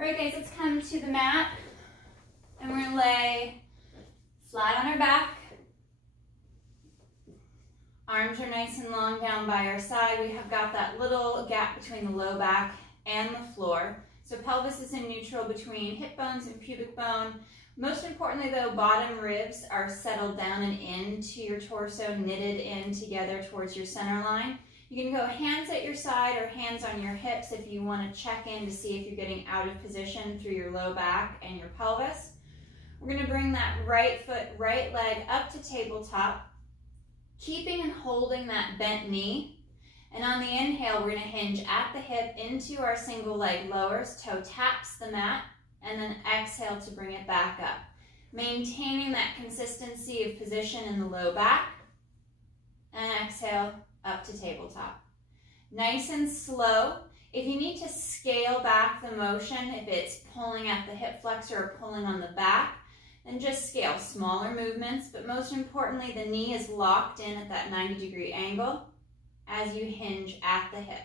All right, guys, let's come to the mat, and we're gonna lay flat on our back. Arms are nice and long down by our side. We have got that little gap between the low back and the floor. So pelvis is in neutral between hip bones and pubic bone. Most importantly though, bottom ribs are settled down and into your torso, knitted in together towards your center line. You can go hands at your side or hands on your hips if you want to check in to see if you're getting out of position through your low back and your pelvis. We're going to bring that right foot, right leg up to tabletop, keeping and holding that bent knee. And on the inhale, we're going to hinge at the hip into our single leg lowers, toe taps the mat, and then exhale to bring it back up. Maintaining that consistency of position in the low back, and exhale up to tabletop. Nice and slow. If you need to scale back the motion, if it's pulling at the hip flexor or pulling on the back, then just scale smaller movements, but most importantly, the knee is locked in at that 90-degree angle as you hinge at the hip.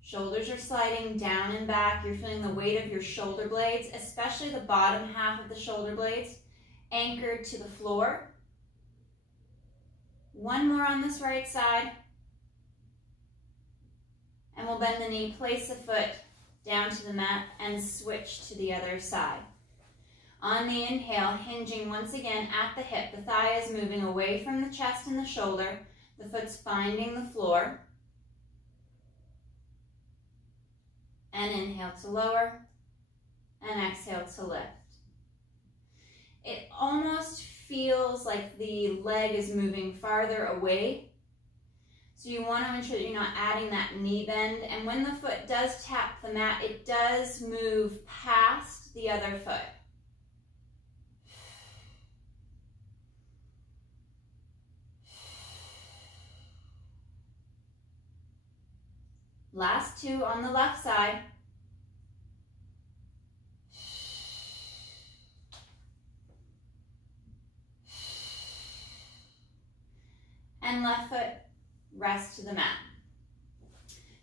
Shoulders are sliding down and back. You're feeling the weight of your shoulder blades, especially the bottom half of the shoulder blades, anchored to the floor. One more on this right side. And we'll bend the knee, place the foot down to the mat, and switch to the other side. On the inhale, hinging once again at the hip. The thigh is moving away from the chest and the shoulder. The foot's finding the floor. And inhale to lower, and exhale to lift. It almost feels like the leg is moving farther away. So you want to ensure that you're not adding that knee bend. And when the foot does tap the mat, it does move past the other foot. Last two on the left side. And left foot, rest to the mat.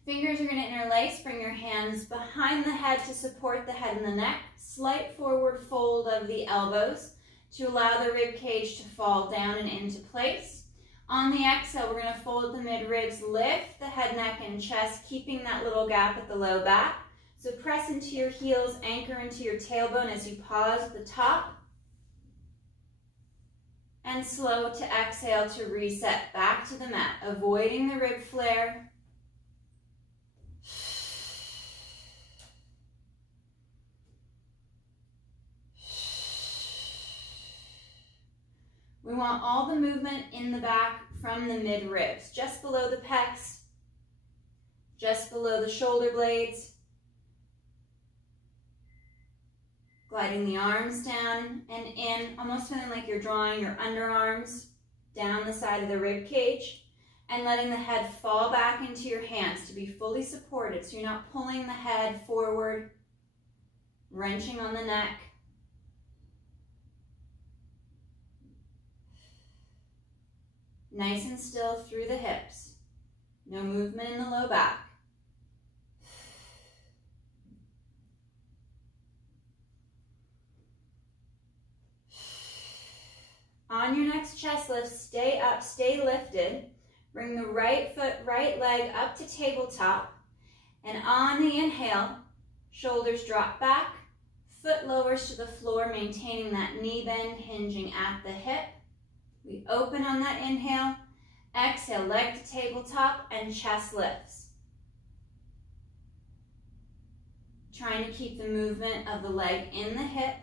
Fingers are going to interlace. Bring your hands behind the head to support the head and the neck. Slight forward fold of the elbows to allow the rib cage to fall down and into place. On the exhale, we're going to fold the mid-ribs, lift the head, neck, and chest, keeping that little gap at the low back. So press into your heels, anchor into your tailbone as you pause at the top. And slow to exhale to reset back to the mat, avoiding the rib flare. We want all the movement in the back from the mid-ribs, just below the pecs, just below the shoulder blades. Gliding the arms down and in, almost feeling like you're drawing your underarms down the side of the rib cage, and letting the head fall back into your hands to be fully supported, so you're not pulling the head forward, wrenching on the neck. Nice and still through the hips. No movement in the low back. On your next chest lift, stay up, stay lifted. Bring the right foot, right leg up to tabletop. And on the inhale, shoulders drop back, foot lowers to the floor, maintaining that knee bend, hinging at the hip. We open on that inhale, exhale, leg to tabletop, and chest lifts. Trying to keep the movement of the leg in the hip,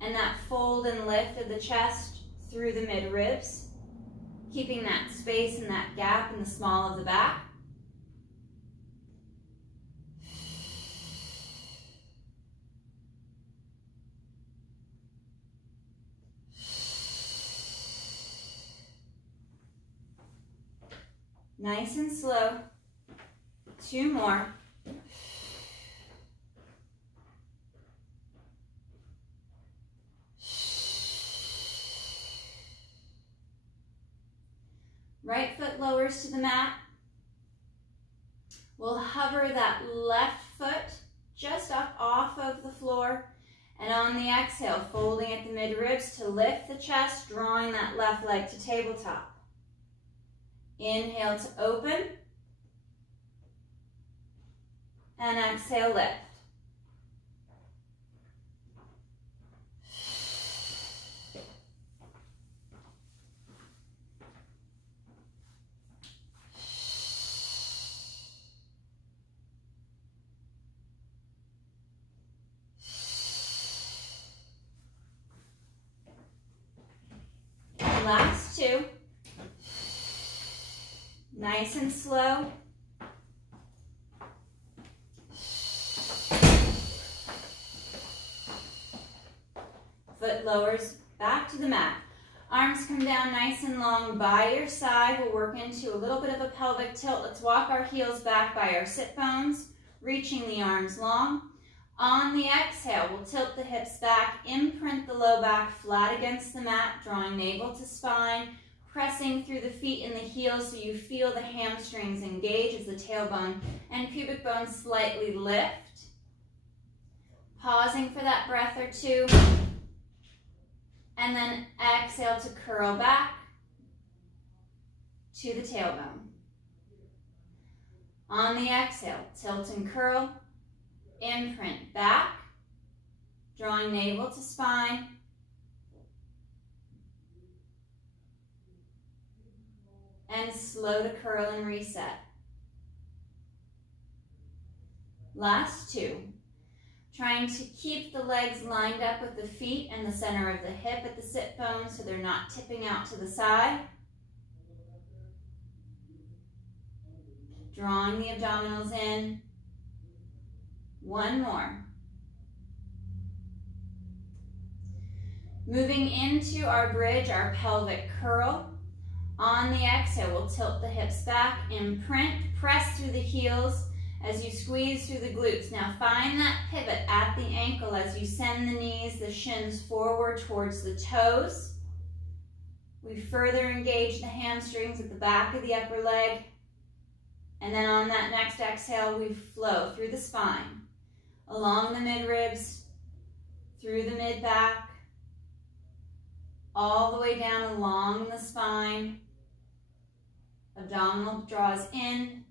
and that fold and lift of the chest through the mid-ribs, keeping that space and that gap in the small of the back. Nice and slow. Two more. Right foot lowers to the mat. We'll hover that left foot just up off of the floor. And on the exhale, folding at the mid-ribs to lift the chest, drawing that left leg to tabletop. Inhale to open. And exhale, lift. Last two. Nice and slow. Foot lowers back to the mat. Arms come down nice and long by your side. We'll work into a little bit of a pelvic tilt. Let's walk our heels back by our sit bones, reaching the arms long. On the exhale, we'll tilt the hips back, imprint the low back flat against the mat, drawing navel to spine, pressing through the feet and the heels so you feel the hamstrings engage as the tailbone and pubic bone slightly lift. Pausing for that breath or two. And then exhale to curl back to the tailbone. On the exhale, tilt and curl. Imprint back, drawing navel to spine. And slow to curl and reset. Last two. Trying to keep the legs lined up with the feet and the center of the hip at the sit bone so they're not tipping out to the side. Drawing the abdominals in. One more. Moving into our bridge, our pelvic curl. On the exhale, we'll tilt the hips back, imprint, press through the heels as you squeeze through the glutes. Now find that pivot at the ankle as you send the knees, the shins forward towards the toes. We further engage the hamstrings at the back of the upper leg. And then on that next exhale, we flow through the spine. Along the mid-ribs, through the mid-back, all the way down along the spine. Abdominal draws in,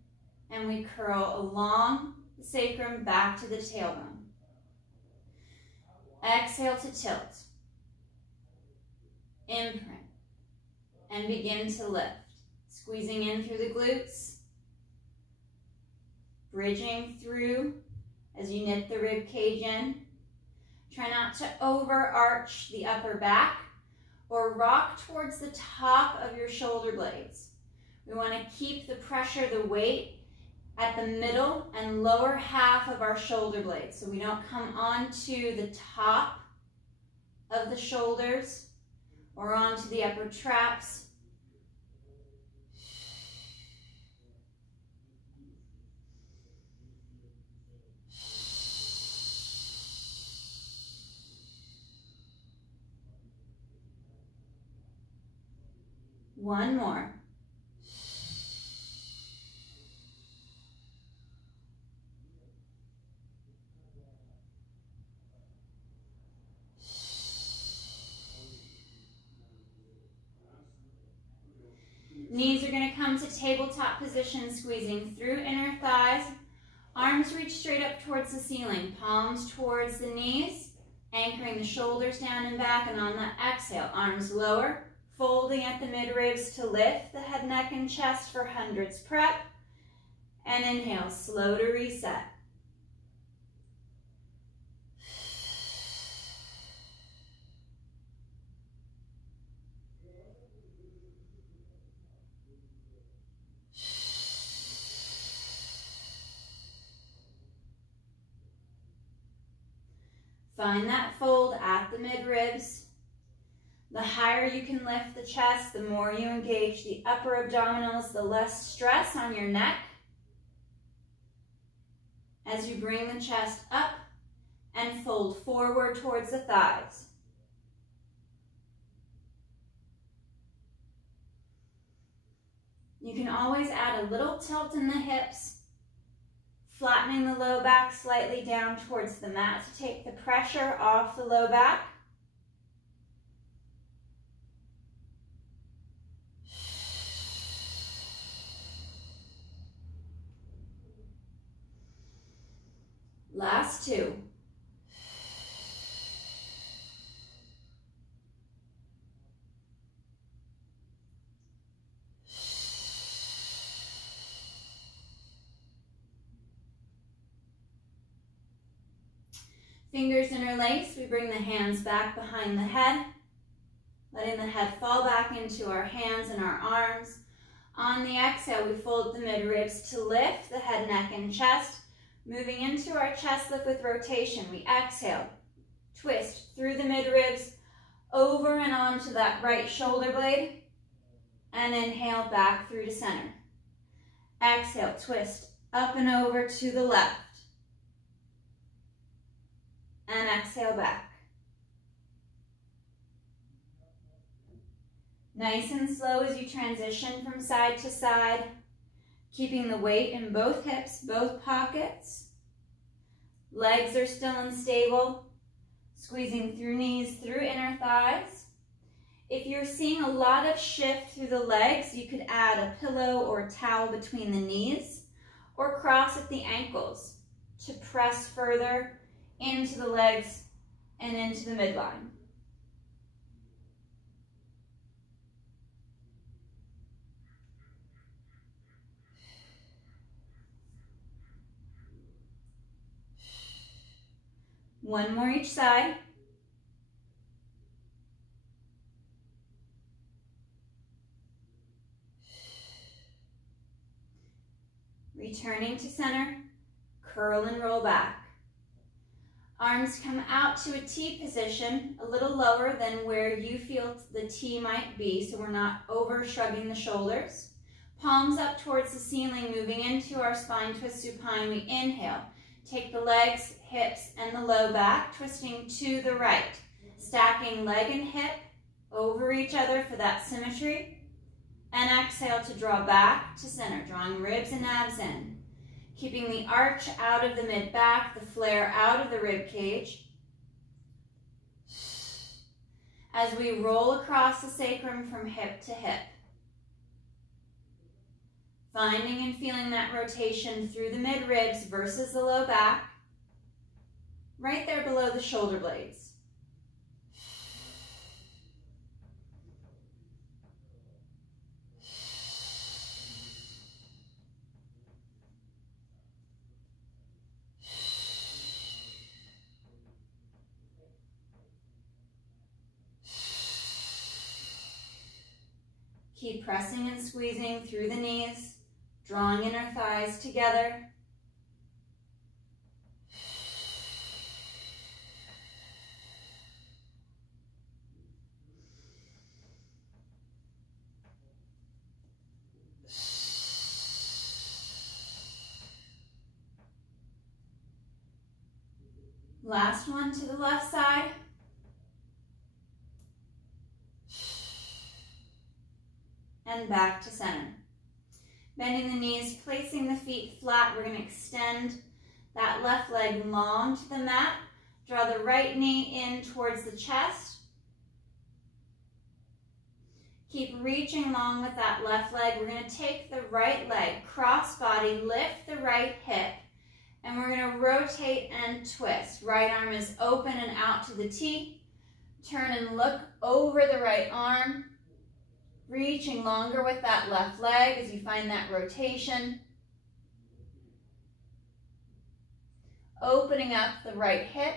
and we curl along the sacrum back to the tailbone. Exhale to tilt. Imprint, and begin to lift. Squeezing in through the glutes, bridging through as you knit the rib cage in. Try not to overarch the upper back or rock towards the top of your shoulder blades. We want to keep the pressure, the weight at the middle and lower half of our shoulder blades so we don't come onto the top of the shoulders or onto the upper traps. One more. Knees are going to come to tabletop position, squeezing through inner thighs. Arms reach straight up towards the ceiling, palms towards the knees, anchoring the shoulders down and back, and on that exhale, arms lower. Folding at the mid-ribs to lift the head, neck, and chest for hundreds prep. And inhale, slow to reset. Find that fold at the mid-ribs. The higher you can lift the chest, the more you engage the upper abdominals, the less stress on your neck. As you bring the chest up and fold forward towards the thighs. You can always add a little tilt in the hips, Flattening the low back slightly down towards the mat to take the pressure off the low back. Last two. Fingers interlace, we bring the hands back behind the head, letting the head fall back into our hands and our arms. On the exhale, we fold the mid-ribs to lift the head, neck, and chest. Moving into our chest lift with rotation, we exhale, twist through the mid-ribs, over and onto that right shoulder blade, and inhale back through to center. Exhale, twist up and over to the left. And exhale back. Nice and slow as you transition from side to side, keeping the weight in both hips, both pockets. Legs are still unstable, squeezing through knees, through inner thighs. If you're seeing a lot of shift through the legs, you could add a pillow or towel between the knees or cross at the ankles to press further into the legs and into the midline. One more each side. Returning to center, curl and roll back. Arms come out to a T position, a little lower than where you feel the T might be, so we're not over shrugging the shoulders. Palms up towards the ceiling, moving into our spine twist supine. We inhale. Take the legs, hips, and the low back, twisting to the right. Stacking leg and hip over each other for that symmetry. And exhale to draw back to center, drawing ribs and abs in. Keeping the arch out of the mid-back, the flare out of the rib cage. As we roll across the sacrum from hip to hip. Finding and feeling that rotation through the mid-ribs versus the low back. Right there below the shoulder blades. Keep pressing and squeezing through the knees, drawing inner thighs together. Last one to the left side. And back to center. Bending the knees, placing the feet flat. We're going to extend that left leg long to the mat. Draw the right knee in towards the chest. Keep reaching long with that left leg. We're going to take the right leg, cross body, lift the right hip, and we're going to rotate and twist. Right arm is open and out to the T. Turn and look over the right arm. Reaching longer with that left leg as you find that rotation. Opening up the right hip.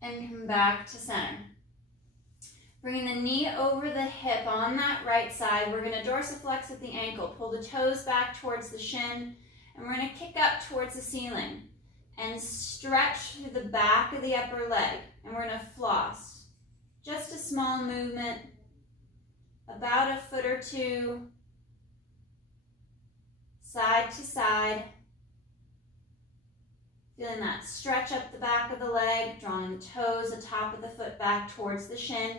And come back to center. Bringing the knee over the hip on that right side. We're going to dorsiflex at the ankle. Pull the toes back towards the shin. And we're going to kick up towards the ceiling. And stretch through the back of the upper leg. And we're going to floss. Just a small movement, about a foot or two, side to side. Feeling that stretch up the back of the leg, drawing the toes, the top of the foot back towards the shin.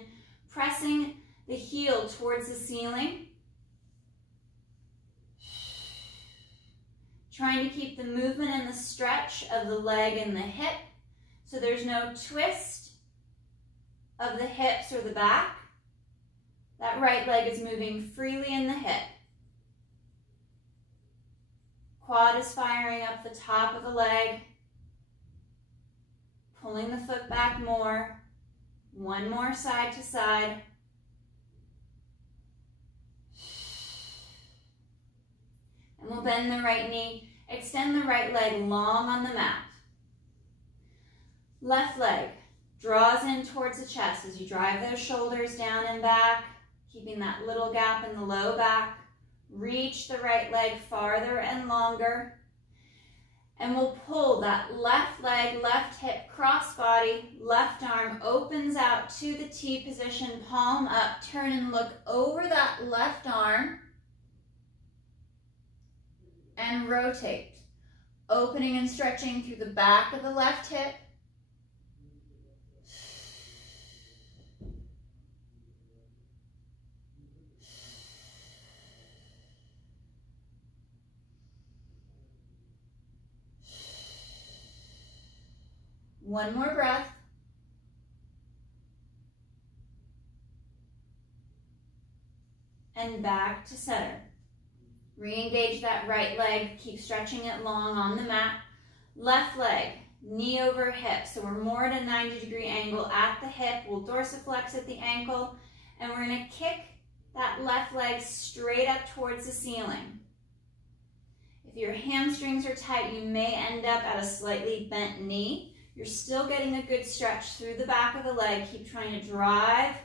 Pressing the heel towards the ceiling. Trying to keep the movement and the stretch of the leg and the hip so there's no twist of the hips or the back. That right leg is moving freely in the hip. Quad is firing up the top of the leg. Pulling the foot back more. One more side to side. And we'll bend the right knee. Extend the right leg long on the mat. Left leg draws in towards the chest as you drive those shoulders down and back, keeping that little gap in the low back. Reach the right leg farther and longer. And we'll pull that left leg, left hip, cross body, left arm opens out to the T position, palm up, turn and look over that left arm and rotate. Opening and stretching through the back of the left hip. One more breath. And back to center. Re-engage that right leg. Keep stretching it long on the mat. Left leg, knee over hip. So we're more at a 90-degree angle at the hip. We'll dorsiflex at the ankle. And we're going to kick that left leg straight up towards the ceiling. If your hamstrings are tight, you may end up at a slightly bent knee. You're still getting a good stretch through the back of the leg. Keep trying to drive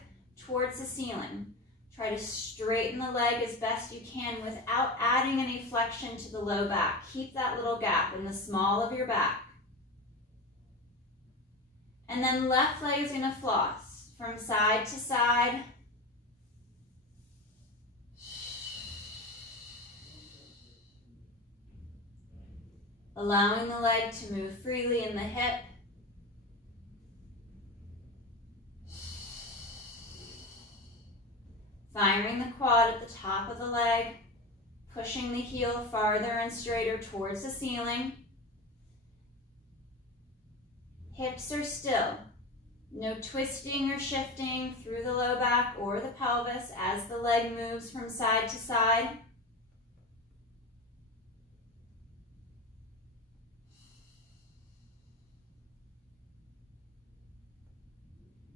towards the ceiling. Try to straighten the leg as best you can without adding any flexion to the low back. Keep that little gap in the small of your back. And then left leg is going to floss from side to side. Allowing the leg to move freely in the hip. Firing the quad at the top of the leg, pushing the heel farther and straighter towards the ceiling. Hips are still. No twisting or shifting through the low back or the pelvis as the leg moves from side to side.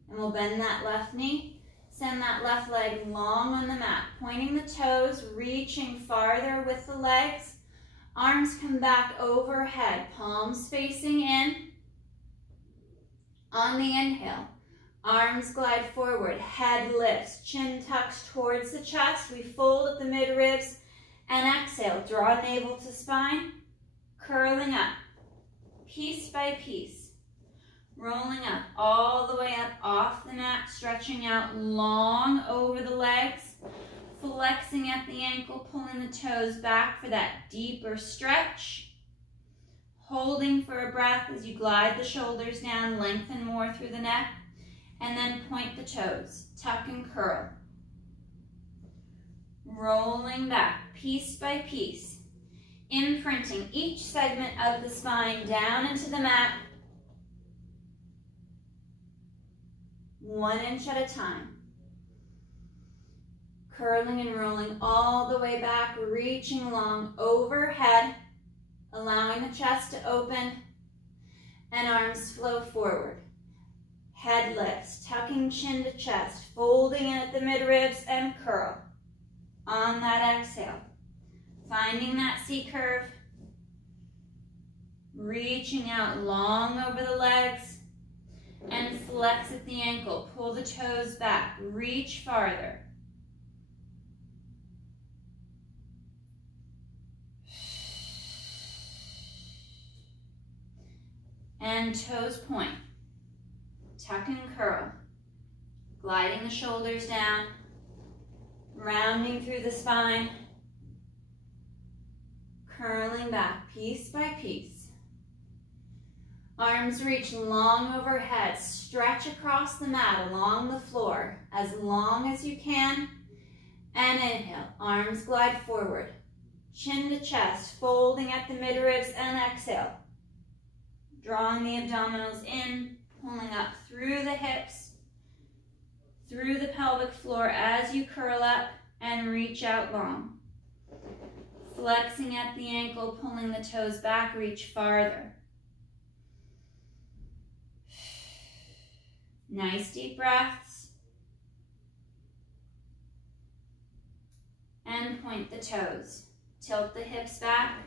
And we'll bend that left knee. Send that left leg long on the mat, pointing the toes, reaching farther with the legs. Arms come back overhead, palms facing in. On the inhale, arms glide forward, head lifts, chin tucks towards the chest. We fold at the mid-ribs and exhale. Draw navel to spine, curling up, piece by piece. Rolling up, all the way up off the mat, stretching out long over the legs, flexing at the ankle, pulling the toes back for that deeper stretch. Holding for a breath as you glide the shoulders down, lengthen more through the neck, and then point the toes, tuck and curl. Rolling back, piece by piece, imprinting each segment of the spine down into the mat, 1 inch at a time. Curling and rolling all the way back, reaching long overhead, allowing the chest to open and arms flow forward. Head lifts, tucking chin to chest, folding in at the midribs and curl. On that exhale, finding that C curve, reaching out long over the legs, and flex at the ankle. Pull the toes back. Reach farther. And toes point. Tuck and curl. Gliding the shoulders down. Rounding through the spine. Curling back piece by piece. Arms reach long overhead. Stretch across the mat along the floor as long as you can. And inhale, arms glide forward. Chin to chest, folding at the midribs, and exhale. Drawing the abdominals in, pulling up through the hips, through the pelvic floor as you curl up and reach out long. Flexing at the ankle, pulling the toes back, reach farther. Nice deep breaths. And point the toes. Tilt the hips back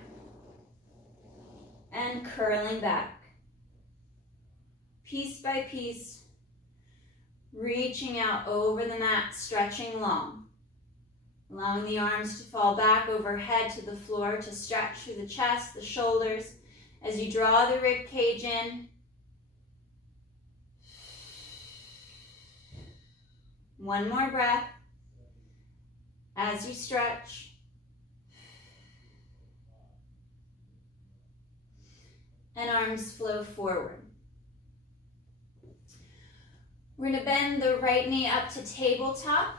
and curling back. Piece by piece, reaching out over the mat, stretching long. Allowing the arms to fall back overhead to the floor to stretch through the chest, the shoulders, as you draw the rib cage in. One more breath as you stretch. And arms flow forward. We're going to bend the right knee up to tabletop.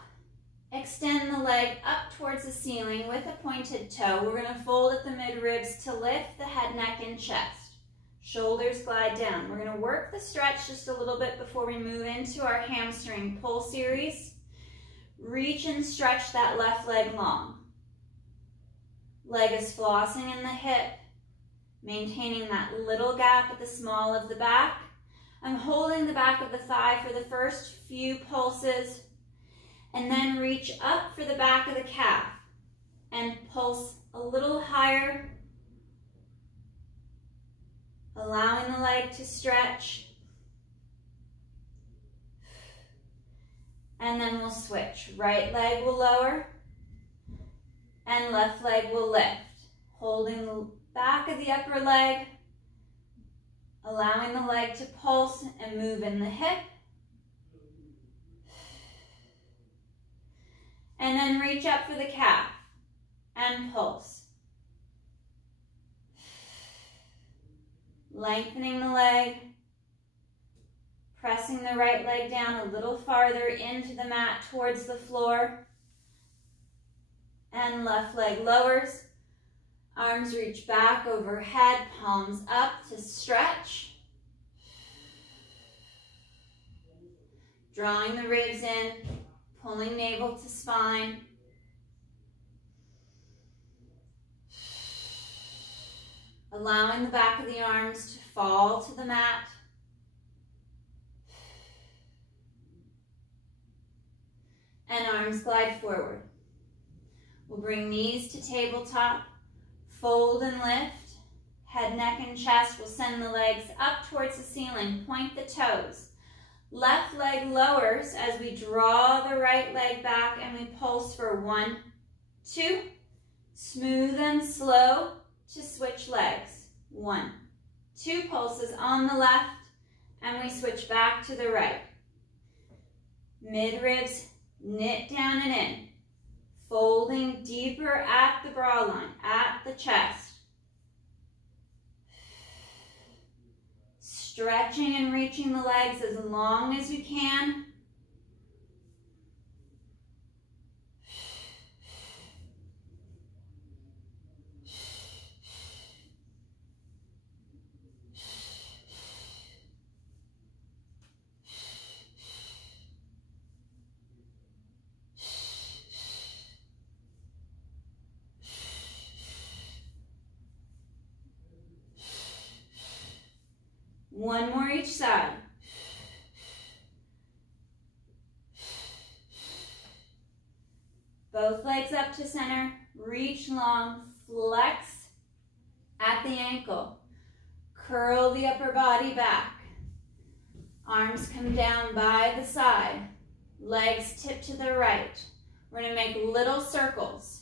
Extend the leg up towards the ceiling with a pointed toe. We're going to fold at the midribs to lift the head, neck, and chest. Shoulders glide down. We're going to work the stretch just a little bit before we move into our hamstring pull series. Reach and stretch that left leg long. Leg is flossing in the hip, maintaining that little gap at the small of the back. I'm holding the back of the thigh for the first few pulses, and then reach up for the back of the calf and pulse a little higher, allowing the leg to stretch. And then we'll switch. Right leg will lower and left leg will lift. Holding the back of the upper leg, allowing the leg to pulse and move in the hip. And then reach up for the calf and pulse. Lengthening the leg, pressing the right leg down a little farther into the mat towards the floor. And left leg lowers. Arms reach back overhead, palms up to stretch. Drawing the ribs in, pulling navel to spine. Allowing the back of the arms to fall to the mat. And arms glide forward. We'll bring knees to tabletop. Fold and lift. Head, neck, and chest. We'll send the legs up towards the ceiling. Point the toes. Left leg lowers as we draw the right leg back and we pulse for 1, 2. Smooth and slow to switch legs. 1, 2 pulses on the left and we switch back to the right. Mid-ribs knit down and in. Folding deeper at the bra line, at the chest. Stretching and reaching the legs as long as you can. One more each side. Both legs up to center. Reach long. Flex at the ankle. Curl the upper body back. Arms come down by the side. Legs tip to the right. We're going to make little circles.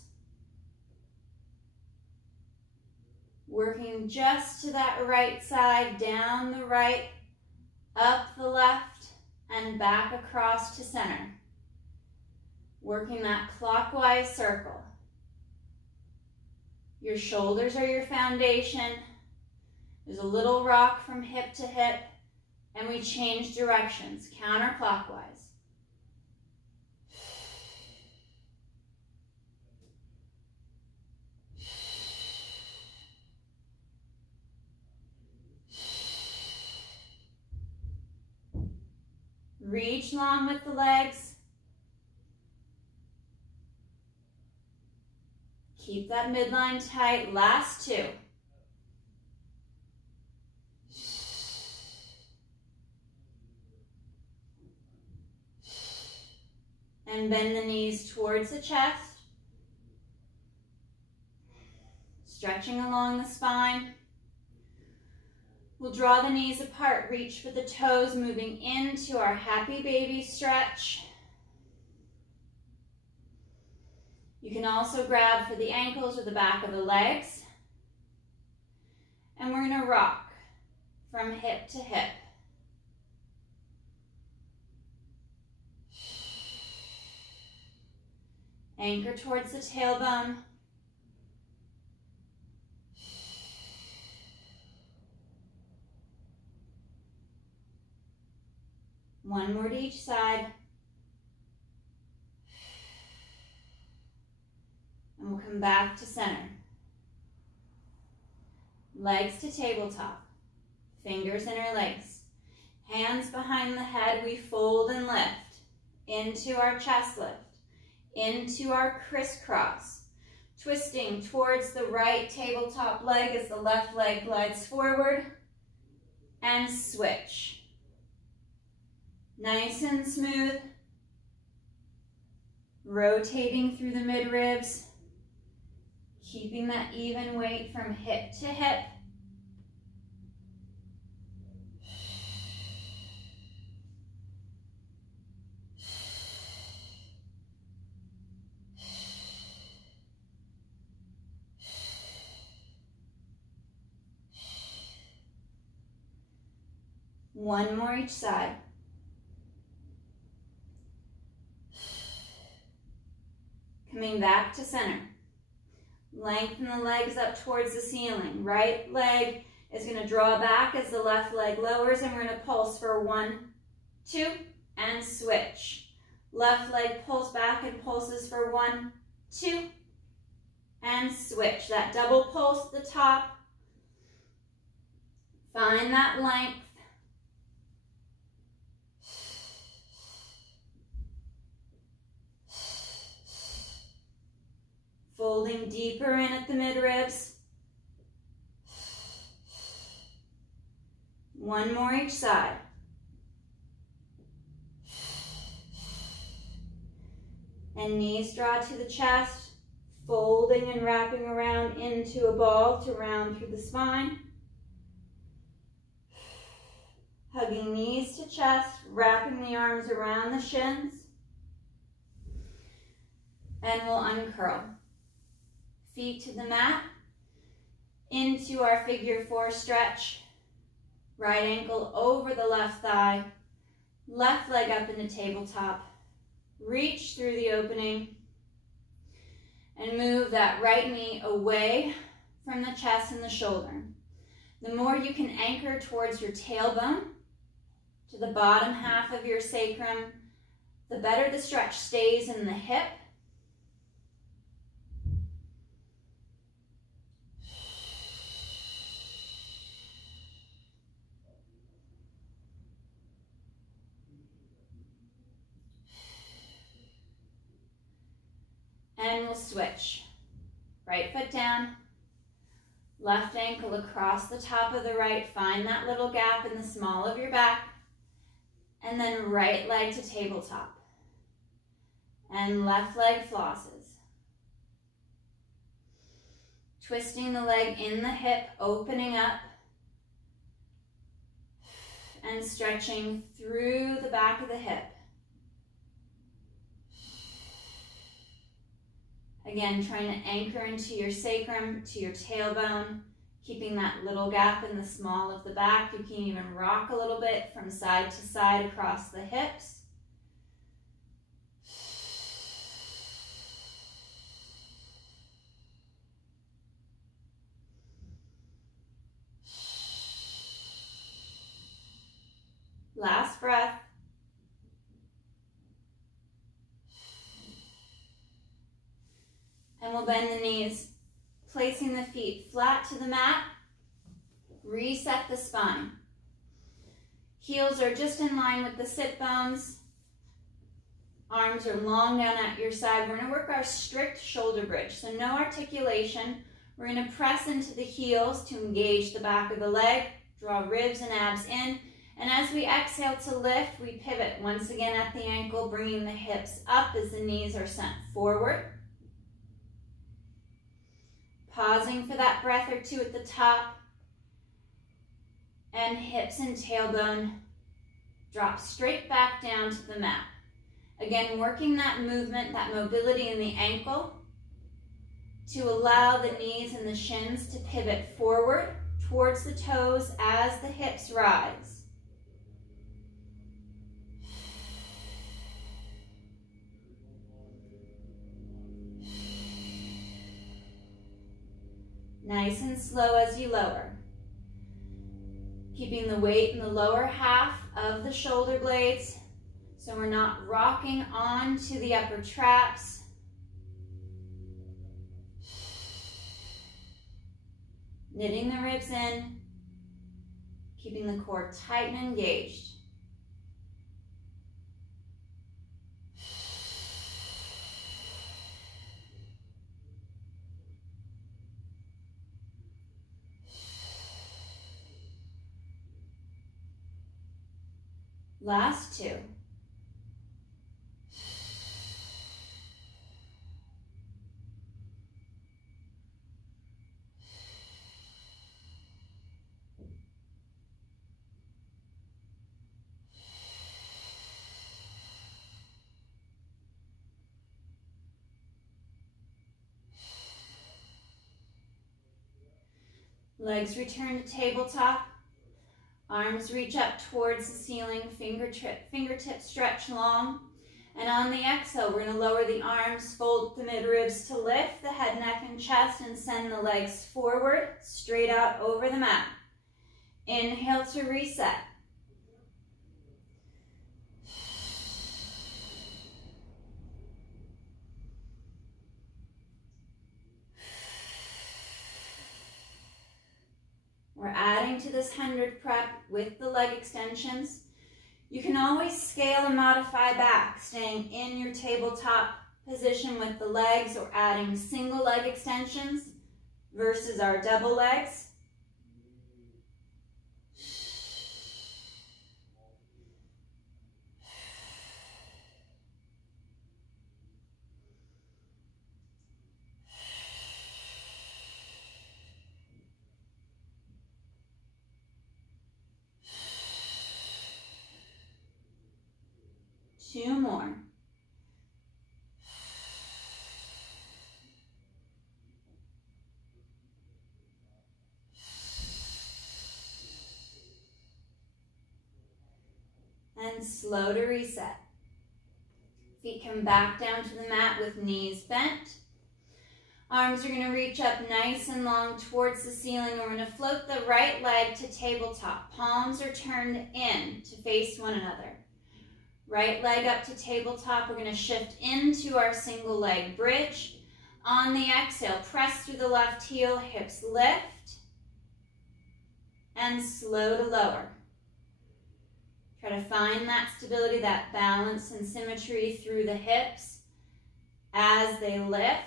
Working just to that right side, down the right, up the left, and back across to center. Working that clockwise circle. Your shoulders are your foundation. There's a little rock from hip to hip, and we change directions, counterclockwise. Reach long with the legs. Keep that midline tight. Last two. And bend the knees towards the chest. Stretching along the spine. We'll draw the knees apart, reach for the toes, moving into our happy baby stretch. You can also grab for the ankles or the back of the legs. And we're going to rock from hip to hip. Anchor towards the tailbone. One more to each side. And we'll come back to center. Legs to tabletop. Fingers interlace. Hands behind the head, we fold and lift. Into our chest lift. Into our crisscross. Twisting towards the right tabletop leg as the left leg glides forward. And switch. Nice and smooth. Rotating through the mid-ribs. Keeping that even weight from hip to hip. One more each side. Coming back to center. Lengthen the legs up towards the ceiling. Right leg is going to draw back as the left leg lowers, and we're going to pulse for 1, 2, and switch. Left leg pulls back and pulses for 1, 2, and switch. That double pulse at the top. Find that length. Folding deeper in at the mid-ribs. One more each side. And knees draw to the chest, folding and wrapping around into a ball to round through the spine. Hugging knees to chest, wrapping the arms around the shins. And we'll uncurl. Feet to the mat, into our figure 4 stretch. Right ankle over the left thigh, left leg up in the tabletop. Reach through the opening and move that right knee away from the chest and the shoulder. The more you can anchor towards your tailbone, to the bottom half of your sacrum, the better the stretch stays in the hip. And we'll switch. Right foot down, left ankle across the top of the right. Find that little gap in the small of your back. And then right leg to tabletop. And left leg flosses. Twisting the leg in the hip, opening up. And stretching through the back of the hip. Again, trying to anchor into your sacrum, to your tailbone, keeping that little gap in the small of the back. You can even rock a little bit from side to side across the hips. breath. And we'll bend the knees, placing the feet flat to the mat. Reset the spine. Heels are just in line with the sit bones. Arms are long down at your side. We're going to work our strict shoulder bridge. So no articulation. We're going to press into the heels to engage the back of the leg. Draw ribs and abs in. And as we exhale to lift, we pivot once again at the ankle, bringing the hips up as the knees are sent forward. Pausing for that breath or two at the top. And hips and tailbone drop straight back down to the mat. Again, working that movement, that mobility in the ankle to allow the knees and the shins to pivot forward towards the toes as the hips rise. Nice and slow as you lower. Keeping the weight in the lower half of the shoulder blades so we're not rocking onto the upper traps. Knitting the ribs in, keeping the core tight and engaged. Last two. Legs return to tabletop. Arms reach up towards the ceiling, fingertips stretch long. And on the exhale, we're going to lower the arms, fold the mid-ribs to lift the head, neck, and chest, and send the legs forward, straight out over the mat. Inhale to reset. We're adding to this 100 prep with the leg extensions. You can always scale and modify back, staying in your tabletop position with the legs or adding single leg extensions versus our double legs. Two more. And slow to reset. Feet come back down to the mat with knees bent. Arms are going to reach up nice and long towards the ceiling. We're going to float the right leg to tabletop. Palms are turned in to face one another. Right leg up to tabletop. We're going to shift into our single leg bridge. On the exhale, press through the left heel, hips lift, and slow to lower. Try to find that stability, that balance and symmetry through the hips as they lift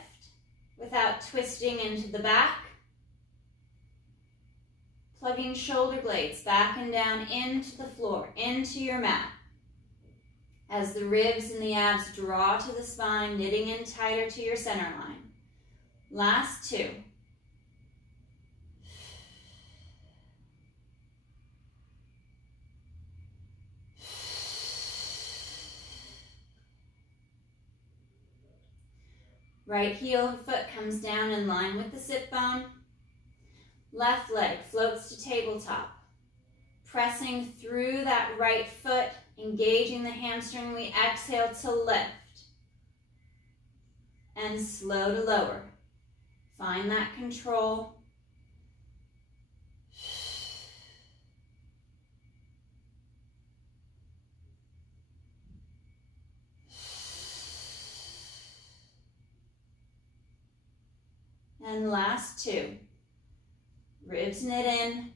without twisting into the back. Plugging shoulder blades back and down into the floor, into your mat. As the ribs and the abs draw to the spine, knitting in tighter to your center line. Last two. Right heel and foot comes down in line with the sit bone. Left leg floats to tabletop. Pressing through that right foot, engaging the hamstring, we exhale to lift. And slow to lower. Find that control. And last two. Ribs knit in.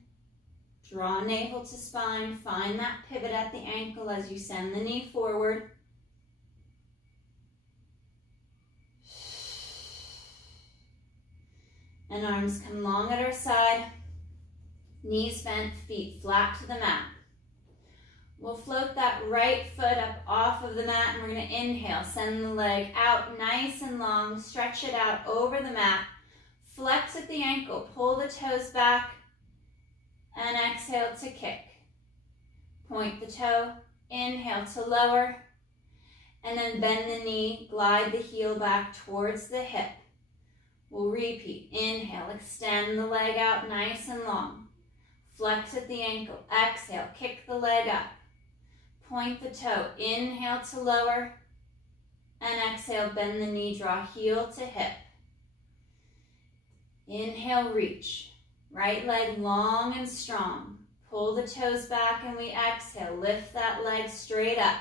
Draw navel to spine. Find that pivot at the ankle as you send the knee forward. And arms come long at our side. Knees bent, feet flat to the mat. We'll float that right foot up off of the mat and we're going to inhale. Send the leg out nice and long. Stretch it out over the mat. Flex at the ankle. Pull the toes back. And exhale to kick. Point the toe. Inhale to lower. And then bend the knee. Glide the heel back towards the hip. We'll repeat. Inhale. Extend the leg out nice and long. Flex at the ankle. Exhale. Kick the leg up. Point the toe. Inhale to lower. And exhale. Bend the knee. Draw heel to hip. Inhale. Reach. Right leg long and strong. Pull the toes back and we exhale. Lift that leg straight up.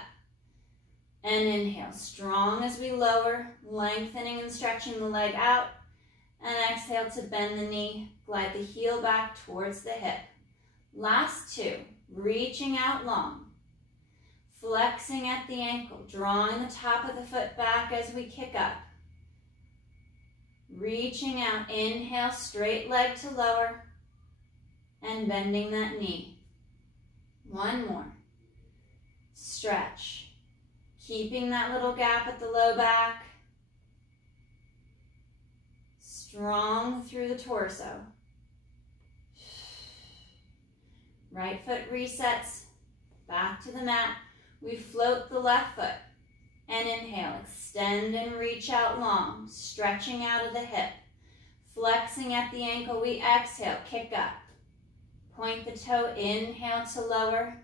And inhale. Strong as we lower. Lengthening and stretching the leg out. And exhale to bend the knee. Glide the heel back towards the hip. Last two. Reaching out long. Flexing at the ankle. Drawing the top of the foot back as we kick up. Reaching out. Inhale. Straight leg to lower. And bending that knee. One more. Stretch. Keeping that little gap at the low back. Strong through the torso. Right foot resets. Back to the mat. We float the left foot. And inhale. Extend and reach out long. Stretching out of the hip. Flexing at the ankle. We exhale. Kick up. Point the toe. Inhale to lower.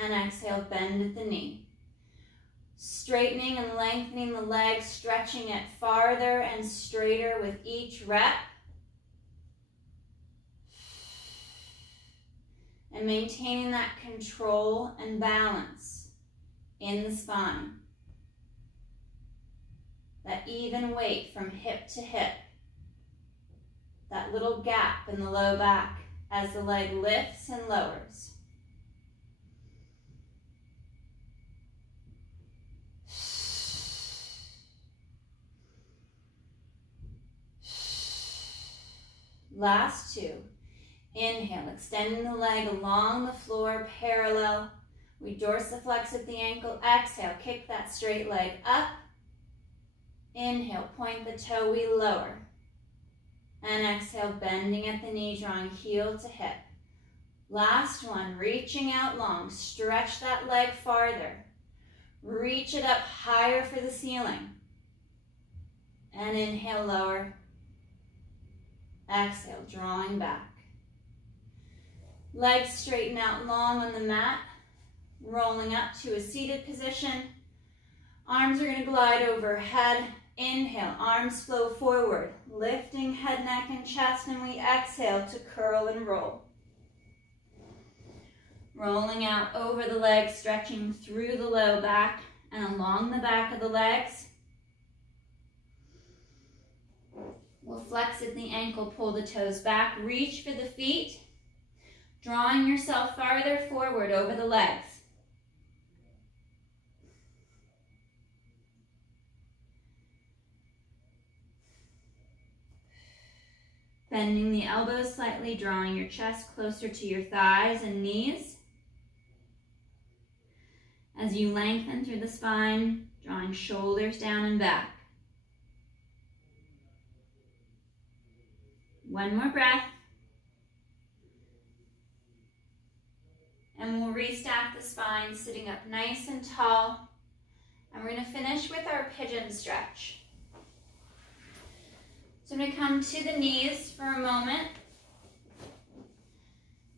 And exhale. Bend at the knee. Straightening and lengthening the leg, stretching it farther and straighter with each rep. And maintaining that control and balance in the spine. That even weight from hip to hip. That little gap in the low back as the leg lifts and lowers. Last two. Inhale, extending the leg along the floor, parallel. We dorsiflex at the ankle. Exhale, kick that straight leg up. Inhale, point the toe, we lower. And exhale, bending at the knee, drawing heel to hip. Last one, reaching out long. Stretch that leg farther. Reach it up higher for the ceiling. And inhale, lower. Exhale, drawing back. Legs straighten out long on the mat. Rolling up to a seated position. Arms are going to glide overhead. Inhale, arms flow forward. Lifting head, neck, and chest. And we exhale to curl and roll. Rolling out over the legs, stretching through the low back and along the back of the legs. We'll flex at the ankle, pull the toes back, reach for the feet, drawing yourself farther forward over the legs. Bending the elbows slightly, drawing your chest closer to your thighs and knees. As you lengthen through the spine, drawing shoulders down and back. One more breath. And we'll restack the spine, sitting up nice and tall. And we're going to finish with our pigeon stretch. So I'm going to come to the knees for a moment.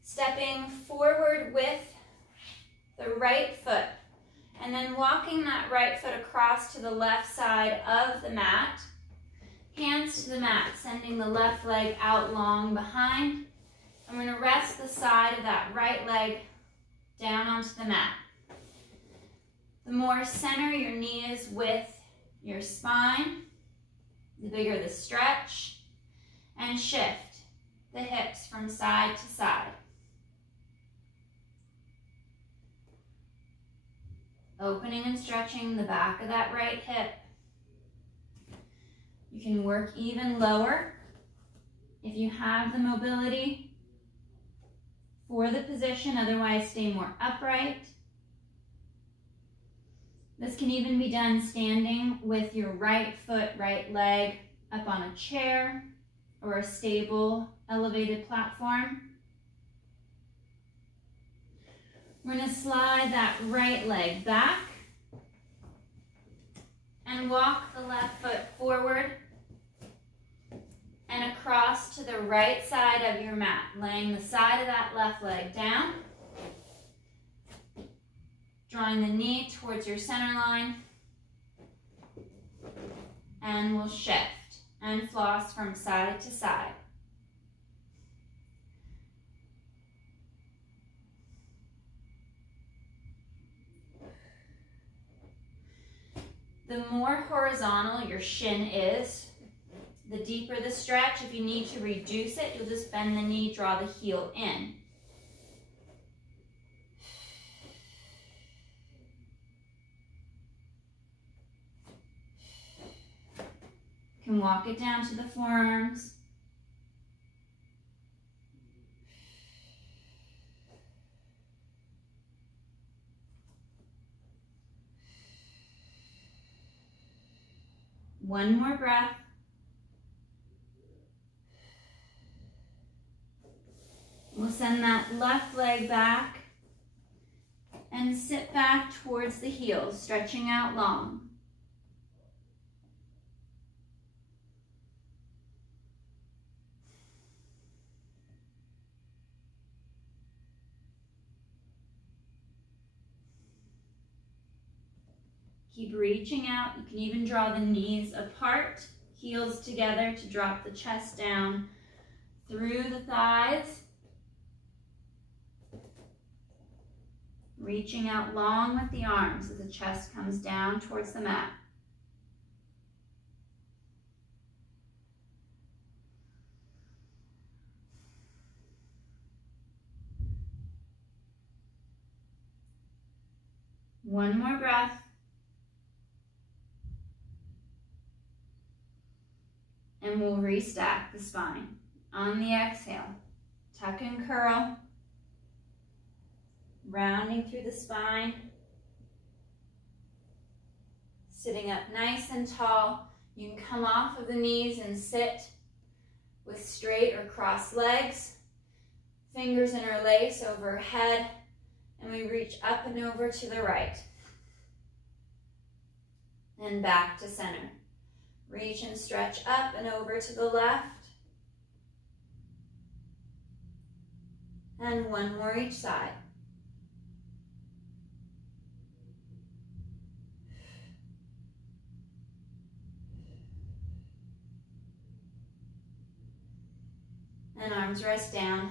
Stepping forward with the right foot. And then walking that right foot across to the left side of the mat. Hands to the mat, sending the left leg out long behind. I'm going to rest the side of that right leg down onto the mat. The more center your knee is with your spine, the bigger the stretch, and shift the hips from side to side. Opening and stretching the back of that right hip. You can work even lower if you have the mobility for the position, otherwise stay more upright. This can even be done standing with your right foot, right leg up on a chair or a stable elevated platform. We're going to slide that right leg back and walk the left foot forward and across to the right side of your mat, laying the side of that left leg down, drawing the knee towards your center line, and we'll shift and floss from side to side. The more horizontal your shin is, the deeper the stretch. If you need to reduce it, you'll just bend the knee, draw the heel in. You can walk it down to the forearms. One more breath. We'll send that left leg back and sit back towards the heels, stretching out long. Keep reaching out. You can even draw the knees apart, heels together to drop the chest down through the thighs. Reaching out long with the arms as the chest comes down towards the mat. One more breath. And we'll restack the spine. On the exhale, tuck and curl, rounding through the spine, sitting up nice and tall. You can come off of the knees and sit with straight or crossed legs. Fingers interlace overhead, and we reach up and over to the right. And back to center. Reach and stretch up and over to the left. And one more each side. And arms rest down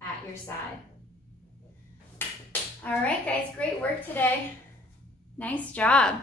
at your side. All right, guys, great work today. Nice job.